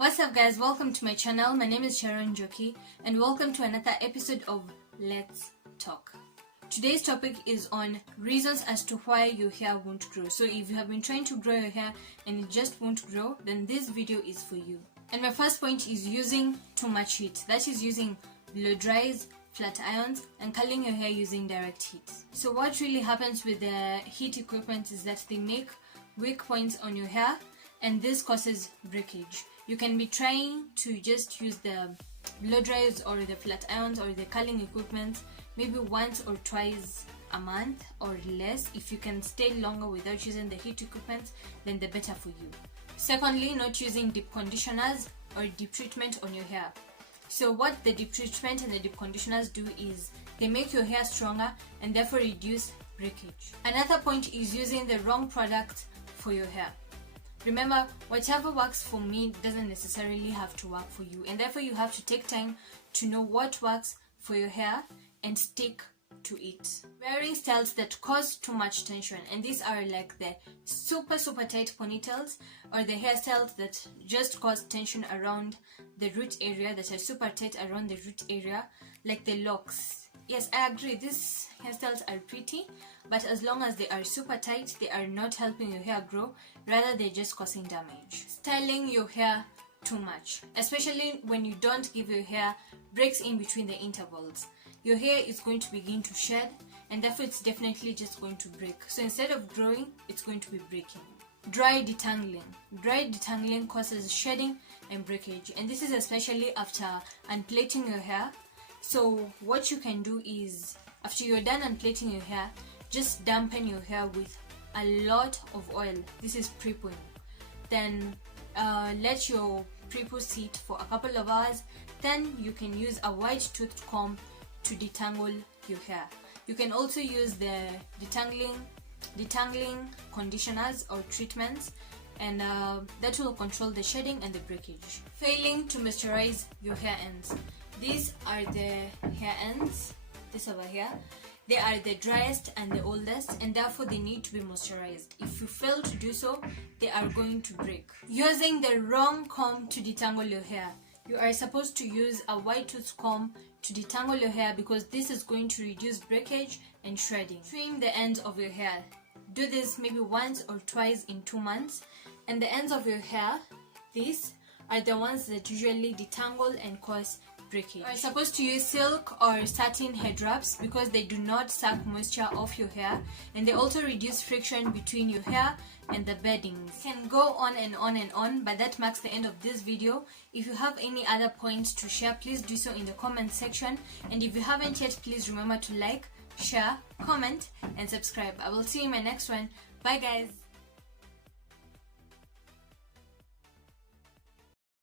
What's up guys, welcome to my channel. My name is Sharon Joki and welcome to another episode of Let's Talk. Today's topic is on reasons as to why your hair won't grow. So if you have been trying to grow your hair and it just won't grow, then this video is for you. And my first point is using too much heat. That is using blow dries, flat irons and curling your hair using direct heat. So what really happens with the heat equipment is that they make weak points on your hair and this causes breakage. You can be trying to just use the blow dries or the flat irons or the curling equipment maybe once or twice a month or less. If you can stay longer without using the heat equipment, then the better for you. Secondly, not using deep conditioners or deep treatment on your hair. So what the deep treatment and the deep conditioners do is they make your hair stronger and therefore reduce breakage. Another point is using the wrong product for your hair. Remember, whatever works for me doesn't necessarily have to work for you, and therefore you have to take time to know what works for your hair and stick to it. Wearing styles that cause too much tension, and these are like the super tight ponytails or the hairstyles that just cause tension around the root area, that are super tight around the root area, like the locks. Yes, I agree, these hairstyles are pretty, but as long as they are super tight, they are not helping your hair grow, rather they're just causing damage. Styling your hair too much, especially when you don't give your hair breaks in between the intervals. Your hair is going to begin to shed and therefore it's definitely just going to break. So instead of growing, it's going to be breaking. Dry detangling. Dry detangling causes shedding and breakage, and this is especially after unplaiting your hair. So what you can do is, after you're done unplaiting your hair, just dampen your hair with a lot of oil. This is pre-pooing. Then let your pre-poo sit for a couple of hours. Then you can use a white tooth comb to detangle your hair. You can also use the detangling conditioners or treatments, and that will control the shedding and the breakage. Failing to moisturize your hair ends. These are the hair ends, this over here. They are the driest and the oldest, and therefore they need to be moisturized. If you fail to do so, they are going to break. Using the wrong comb to detangle your hair. You are supposed to use a white tooth comb to detangle your hair because this is going to reduce breakage and shredding. Trim the ends of your hair. Do this maybe once or twice in 2 months. And the ends of your hair, these are the ones that usually detangle and cause breakage. You are supposed to use silk or satin head wraps because they do not suck moisture off your hair, and they also reduce friction between your hair and the beddings. You can go on and on and on, but that marks the end of this video. If you have any other points to share, please do so in the comment section, and if you haven't yet, please remember to like, share, comment and subscribe. I will see you in my next one. Bye guys.